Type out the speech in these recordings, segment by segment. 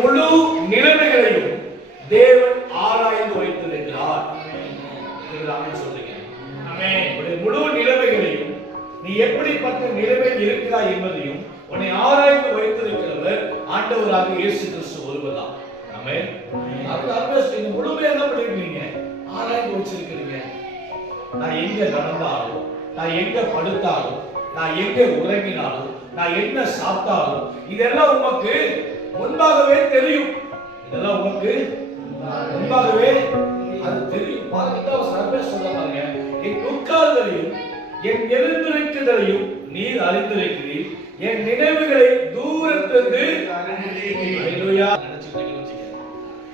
முழு நிலைமைகளையும் தேவன் ஆராய்ந்து வைத்திருக்கிறார். சொல்றீங்க முழு நிலைமைகளையும் நீ எப்படிப்பட்ட நிலைமையில் இருக்கிறாய் என்பதையும் உன்னை ஆராய்ந்து வைத்திருக்கிறவர் ஆண்டவராக இயேசு கிறிஸ்து ஒருவர்தான். ஆமென். நீங்க முழுமையா என்ன பண்ணிருக்கீங்க? ஆராய்ந்து வச்சிருக்கிறீங்க. நான் எங்க நடந்தாலும், நான் எங்க படுத்தாலும், நான் எங்க உறங்கினாலும், நான் என்ன சாப்பிட்டாலும் இதெல்லாம் உமக்கு முன்பாகவே தெரியும். இதெல்லாம் உமக்கு முன்பாகவே அது தெரியும். பாருங்க, சர்வே சொல்ல பாருங்க, என் உட்கார்தலையும் என் எழுந்திருக்குதலையும் நீர் அறிந்திருக்கிறீர், என் நினைவுகளை தூரத்திலிருந்து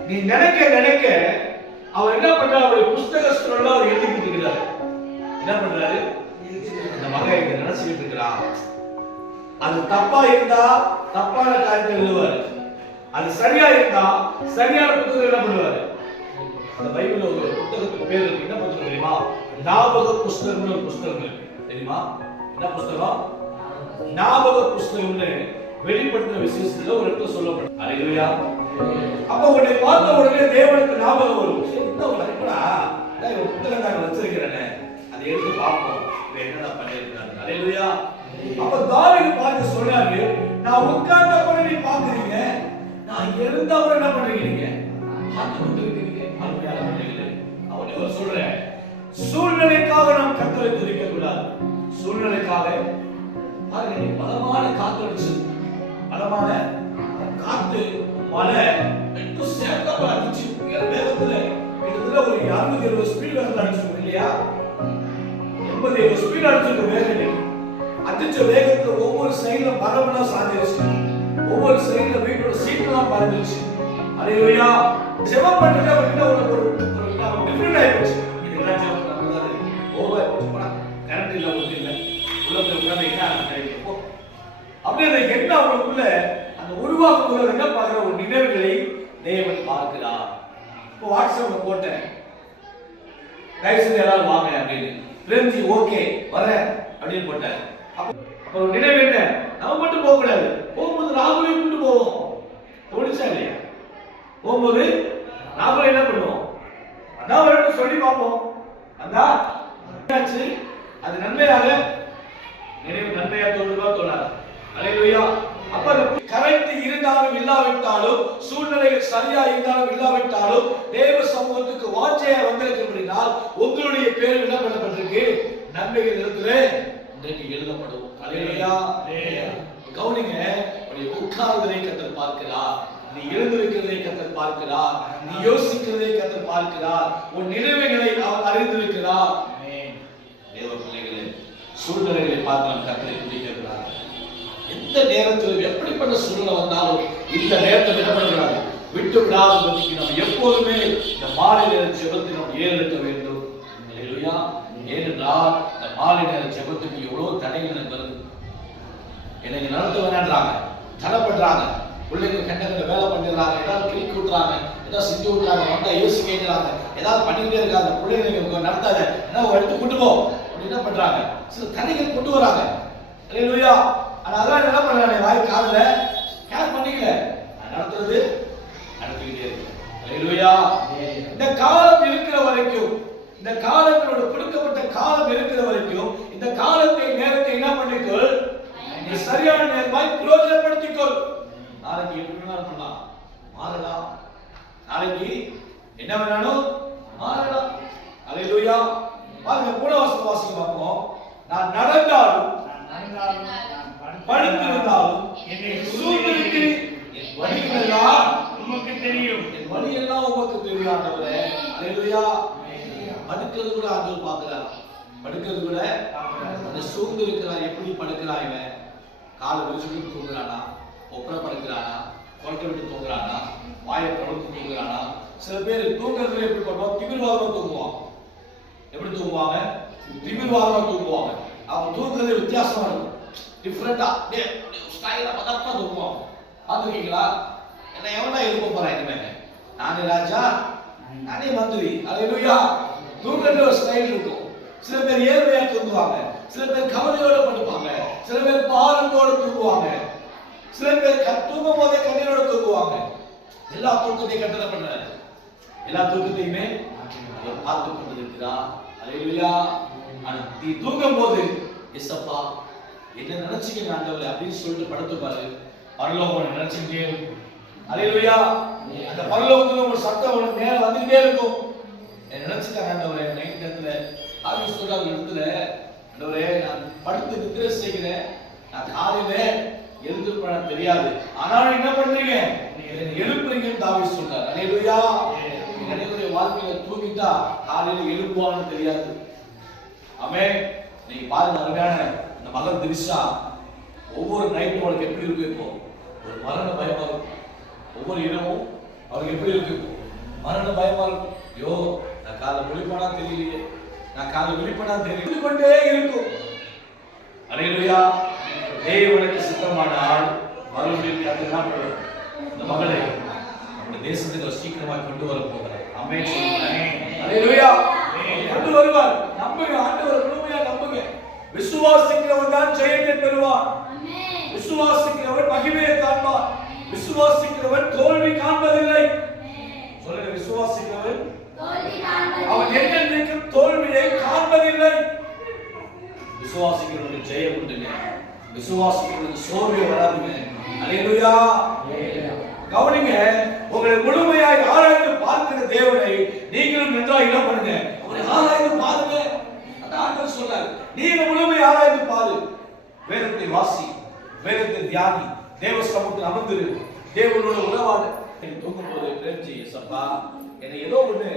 நீ நினைக்க நினைக்க அவர் என்ன பண்றாரு? அவருடைய புஸ்தக ஸ்க்ரோல்ல அவர் எழுதிக்கிட்டு இருக்கிறார். என்ன பண்றாரு? இந்த மகன் இங்க நினைச்சுக்கிட்டு இருக்கிறான். அது தப்பா இருந்தா தப்பான காரியத்தை எழுதுவாரு, அது சரியா இருந்தா சரியான புத்தகம் என்ன பண்ணுவாரு? அந்த பைபிள்ல ஒரு புத்தகத்துக்கு பேர் இருக்கு. என்ன புத்தகம் தெரியுமா? ஞாபக புஸ்தகம்னு ஒரு புஸ்தகம் இருக்கு. தெரியுமா? என்ன புஸ்தகம்? ஞாபக புஸ்தகம்னு வெளிப்படுத்தின விசேஷத்துல ஒரு இடத்துல சொல்லப்படும். அல்லேலூயா. அப்ப உன்னை பார்த்த உடனே தேவனுக்கு ஞாபகம் வரும். இந்த ஒரு அடிப்படா ஒரு புத்தகம் நான் வச்சிருக்கிறேன், அதை எடுத்து பார்ப்போம் என்னடா பண்ணிருக்காங்க. அல்லேலூயா. அப்ப தாவீது பார்த்து சொல்றாரு, நான் உட்கார்ந்த உடனே நீ பாக்குறீங்க, நான் எழுந்தவரை என்ன பண்றீங்க? பார்த்து கொண்டு இருக்கீங்க. அருமையான பிள்ளைகளே, அவனே சொல்றேன், சூழ்நிலைக்காக நாம் கர்த்தரை துதிக்க கூடாது. சூழ்நிலைக்காக பாருங்க, நீ பலமான காத்து அடிச்சு, பலமான காத்து மழை ரெண்டு சேர்க்க அடிச்சு வேகத்துல கிட்டத்தட்ட ஒரு 270 ஸ்பீட் வேகத்துல அடிச்சிருக்கும் இல்லையா? 80 ஸ்பீட் அடிச்சிருக்கும் வேகத்துல. அடிச்ச வேகத்துல ஒவ்வொரு சைடுல மரமெல்லாம் சாஞ்சிருச்சு, ஒவ்வொரு சைடுல வீட்டோட சீட்டெல்லாம் பறந்துச்சு. அல்லேலூயா. ஜெபம் பண்றது அப்படின்னா ஒரு டிஃபரெண்ட் ஆயிடுச்சு. இதெல்லாம் ஜெபம் பண்றது ஓவர் போனா கரண்ட் இல்ல, ஒண்ணு இல்ல, உலகத்துல உட்கார்ந்து என்ன கிடைக்கும் அப்படியே என்ன அவங்களுக்குள்ள அந்த உருவாக்குற என்ன பார்க்கிற ஒரு நினைவுகளை தேவன் பார்க்கிறார். இப்போ வாட்ஸ்அப்ல போட்டேன், கைஸ் எல்லாரும் வாங்க அப்படின்னு, பிரேம்ஜி ஓகே வரேன் அப்படின்னு போட்டேன். அப்போ நினைவு என்ன? நம்ம மட்டும் போக கூடாது, போகும்போது ராகுலையும் கொண்டு போவோம். தோணிச்சா இல்லையா? போகும்போது ராகுலை என்ன பண்ணுவோம்? அதான் வரணும் சொல்லி பார்ப்போம். அதான் அது நன்மையாக நினைவு நன்மையா தோன்றுவா தோணாது. அல்லேலூயா. அப்ப கரெக்ட் இருந்தாலும் இல்லாவிட்டாலும், சூழ்நிலைகள் சரியா இருந்தாலும் இல்லாவிட்டாலும், தேவ சமூகத்துக்கு வாஞ்சையா வந்திருக்கிறபடினால் உங்களுடைய பேர் என்ன பண்ணப்பட்டிருக்கு? நன்மைகள் இடத்துல இன்றைக்கு எழுதப்படும். அல்லேலூயா. கவனிங்க, உடைய உட்கார்வதை கர்த்தர் பார்க்கிறார், நீ எழுந்திருக்கிறதை கர்த்தர் பார்க்கிறார், நீ யோசிக்கிறதை கர்த்தர் பார்க்கிறார், உன் நினைவுகளை அவர் அறிந்திருக்கிறார். தேவ பிள்ளைகளே, சூழ்நிலைகளை பார்த்து நாம் கர்த்தரை துதிக்கிறார். எந்த நேரத்தில் எப்படிப்பட்ட சூழ்நிலை வந்தாலும் இந்த நேரத்தை என்ன பண்ணக்கூடாது? விட்டு விடாதபடிக்கு நம்ம எப்போதுமே இந்த மாலை நேர ஜெபத்தை நாம் ஏறெடுக்க வேண்டும். அல்லேலூயா. ஏனென்றால் இந்த மாலை நேர ஜெபத்துக்கு எவ்வளவு தடைகள் எனக்கு வருது. என்னை நடத்த வேணான்றாங்க, தடை பண்றாங்க, பிள்ளைங்க கண்டங்களை வேலை பண்ணிடுறாங்க, ஏதாவது கிளிக் விட்டுறாங்க, ஏதாவது செஞ்சு விட்டுறாங்க, வந்தா ஏசி கேட்கிறாங்க, ஏதாவது பண்ணிக்கிட்டே இருக்காங்க. பிள்ளைங்க நடத்தாத, என்ன எடுத்து கொண்டு போ அப்படின்னு என்ன பண்றாங்க? சில தடைகள் கொண்டு வராங்க. அல்லேலூயா. ஆனா அதெல்லாம் என்ன பண்றாங்க? வாய் காதுல கேர் பண்ணிக்கல, நடத்துறது நடத்திக்கிட்டே இருக்கு. அல்லேலூயா. இந்த காலம் இருக்கிற வரைக்கும், இந்த காலத்தோட கொடுக்கப்பட்ட காலம் இருக்கிற வரைக்கும், இந்த காலத்தை நேரத்தை என்ன பண்ணிக்கொள்? சரியான நேரமாய் பிரயோஜனப்படுத்திக்கொள். நாளைக்கு எப்படி வேணாலும் பண்ணலாம், மாறலாம். நாளைக்கு என்ன வேணாலும் மாறலாம். அல்லேலூயா. பாருங்க, மூணாவது வாசிக்க பார்ப்போம். நான் நடந்தாலும் படுத்திருந்தாலும் என்னை சூழ்நிலைக்கு என் வழிகளெல்லாம் உமக்கு தெரியும், என் வழியெல்லாம் உமக்கு தெரியும் ஆண்டவரே. அல்லேலூயா. படுக்கிறது கூட ஆண்டவர் பார்க்கிறார், படுக்கிறது கூட அந்த சூழ்ந்து இருக்கிறார். எப்படி படுக்கிறான் இவன்? காலை விரிச்சுட்டு தூங்குறானா, ஒப்பரை படுக்கிறானா, குறைக்க விட்டு தூங்குறானா, வாயை படுத்து தூங்குறானா? சில பேர் தூங்குறதுல எப்படி பண்ணுவோம்? திமிர்வாதமா தூங்குவாங்க. எப்படி தூங்குவாங்க? திமிர்வாதமா தூங்குவாங்க. அவங்க தூங்குறது வித்தியாசமா இருக்கும், டிஃபரெண்டா ஸ்டைலா பதப்பா தூங்குவாங்க. பார்த்துருக்கீங்களா? என்ன எவனா இருக்க போறான் இனிமே? நானே ராஜா, நானே மந்திரி. அல்லேலூயா. தூங்குறது ஒரு ஸ்டைல் இருக்கும். சில பேர் ஏழ்மையா தூங்குவாங்க, சில பேர் கவலையோட படுப்பாங்க, சில பேர் பாரத்தோட தூங்குவாங்க, சில பேர் தூங்கும் போதே கண்ணீரோட தூங்குவாங்க. எல்லா தூக்கத்தையும் கட்டளை பண்றாரு. எல்லா தூக்கத்தையுமே அவர் பார்த்து கொண்டிருக்கிறார். அல்லேலூயா. நீ தூங்கும் போது எசப்பா என்ன நினைச்சீங்க ஆண்டவரே அப்படின்னு சொல்லிட்டு படுத்து பாரு. பரலோகம் நினைச்சுட்டே இருக்கும். அல்லேலூயா. அந்த பரலோகத்துல ஒரு சத்தம் உனக்கு நேரம் வந்துட்டே இருக்கும். என்ன நினைச்சுட்டாங்க ஆண்டவரே நைட் நேரத்துல ஆபீஸ் சொல்றாங்க இடத்துல ஆண்டவரே நான் படுத்து நித்திரை செய்கிறேன், நான் காலையில எழுந்திருப்ப தெரியாது, ஆனாலும் என்ன பண்றீங்க எழுப்புறீங்கன்னு தாவீது சொல்றார். அல்லேலூயா. என்னுடைய வாழ்க்கையில தூங்கிட்டா காலையில எழுப்புவான்னு தெரியாது. ஆமென். நீங்க பாருங்க அருமையான இந்த மகள் திரிஷா ஒவ்வொரு நைட்டும் அவளுக்கு எப்படி இருக்கு இப்போ ஒரு மரண பயமா இருக்கும். ஒவ்வொரு இரவும் அவளுக்கு எப்படி இருக்கு மரண பயமா இருக்கும். ஐயோ நான் காலை விழிப்பனா தெரியலையே, நான் காலை விழிப்பனா தெரியல கொண்டே இருக்கும். அல்லேலூயா. தேவனுக்கு சித்தமானால் மறுபடியும் என்ன பண்ணுவார்? இந்த மகளை நம்ம தேசத்துக்கு சீக்கிரமாக கொண்டு வர போகிறார். ஆமென். அல்லேலூயா. கொண்டு வருவார். நம்புங்க ஆண்டவரை முழுமையா நம்புங்க. விசுவாசிக்கிறவன் தான் ஜெயத்தை பெறுவான். விசுவாசிக்கிறவன் மகிமையை காண்பான். விசுவாசிக்கிறவன் தோல்வி காண்பதில்லை. சொல்லுங்க, விசுவாசிக்கிறவன் அவன் என்னென்னைக்கும் தோல்வியை காண்பதில்லை. விசுவாசிக்கிறவனுக்கு ஜெயம் உண்டுங்க. விசுவாசிக்கிறவனுக்கு சோர்வு வராதுங்க. அல்லேலூயா. கவனிங்க, உங்களை முழுமையாய் ஆராய்ந்து பார்க்கிற தேவனை நீங்களும் நன்றாக என்ன பண்ணுங்க, அவரை ஆராய்ந்து பாருங்க. அந்த ஆண்டவர் சொல்றார், நீங்க முழுமையாக ஆராய்ந்து பாரு. வேதத்தை வாசி, வேதத்தை தியானி, தேவ சமூகத்தில் அமர்ந்திரு, தேவனோட உறவாடு. தூங்கும் போது பிரேம் செய்ய சப்பா என்னை ஏதோ ஒண்ணு